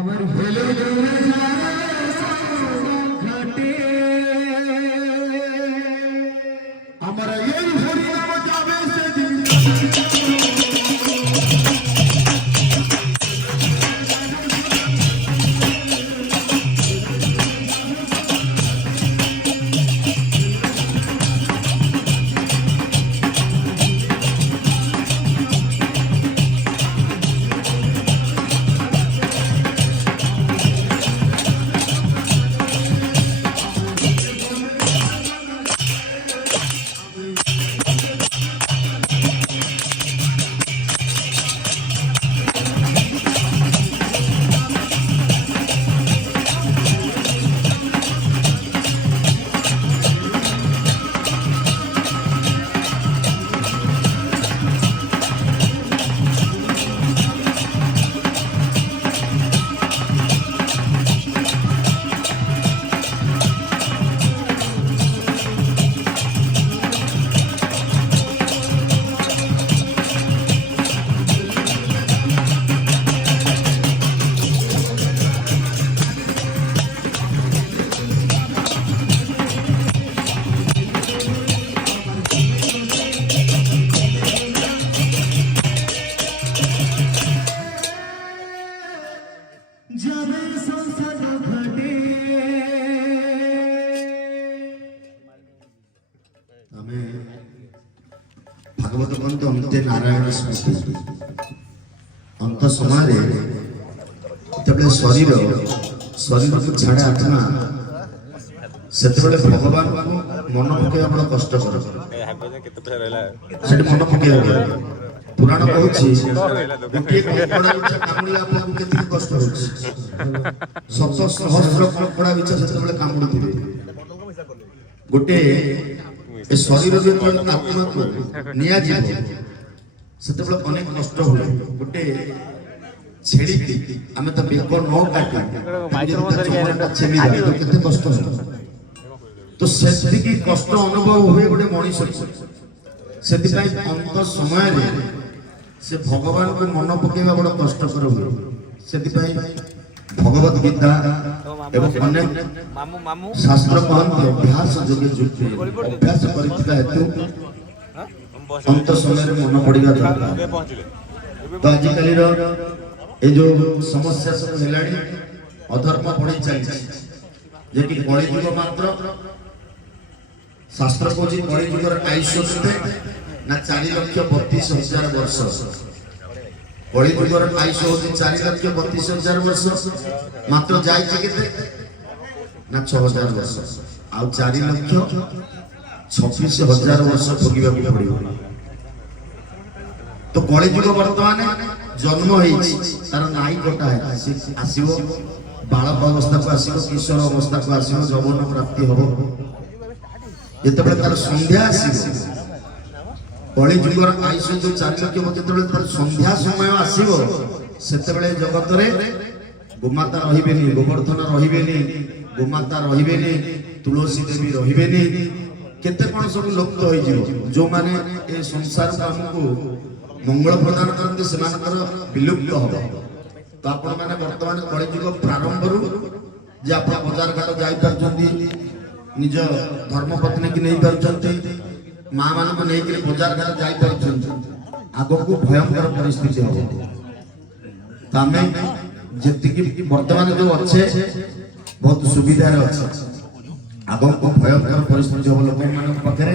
our hello घटे हमारा यही हरि नाम जावे से जावे संसद घटे आमे भागवत ग्रंथ अंत्य नारायण स्मृति अंत समय जब शरीर शरीर को छाड़े आत्मा से भगवान को मन पकड़ बड़ा कष्ट कर मन पकड़ पुराण कहूँ गोटे कंकड़ा बिछा कामुड़ा आपको केत कष्ट हो शत सहस्र कंकड़ा बिछा से कामुड़ी गोटे शरीर आत्मा को निया से अनेक कष्ट हुए गोटे छेड़ी आम तो बेक न काटी केते कष्ट हो तो से कष्ट अनुभव हुए गोटे मनीष से अंत समय से भगवान को मन पकेवा बड़ा कष्टकर हुए से भगवत गीता एवं अनेक शास्त्र कहते अभ्यास जोगे जुटे अभ्यास करथिबा हेतु अंत समय मन पड़िबा दरकार तो आजिकल ये जो समस्या सब हेलाणी अधर्म बढ़ी चली जे कि कली युग मात्र शास्त्र को कली युगर आयुष्य केते ना 4,32,000 वर्ष कली युगर आयुष्य होती 4,32,000 वर्ष मात्र जाए केते ना 6,000 वर्ष आ 4,26,000 वर्ष भोगिबा को पड़िबो तो कली युग वर्तमान जन्म होइछि तार नाई कटा है आसीबो बालक अवस्था को आसीबो किशोर अवस्था को आसीबो यौवन प्राप्ति होबो जेतेबे तार संध्या आसीबो कली युगर आयुष्य जो 4 लक्ष जेतेबे तार संध्या समय आसीबो सेतेबे जगत रे गोमाता रहिबेनी गोवर्धन रहिबेनी गोमाता रहिबेनी तुलसी देवी रहिबेनी केते कोन सब लुप्त होई जिवो जो माने ए संसार को हमको मंगल प्रदान करते से विलुप्त हम तो आपण मैंने वर्तमान कलिजुग प्रारंभ जे आप बाजार घाट जापर निज धर्मपत्नी की नहीं पार्टी माँ मान को नहीं बाजार घाट जापर आग को भयंकर परिस्थिति हम तो आम जी वर्तमान जो अच्छे बहुत सुविधा अच्छे आग को भयंकर परिस्थिति हम लोक मान पाखे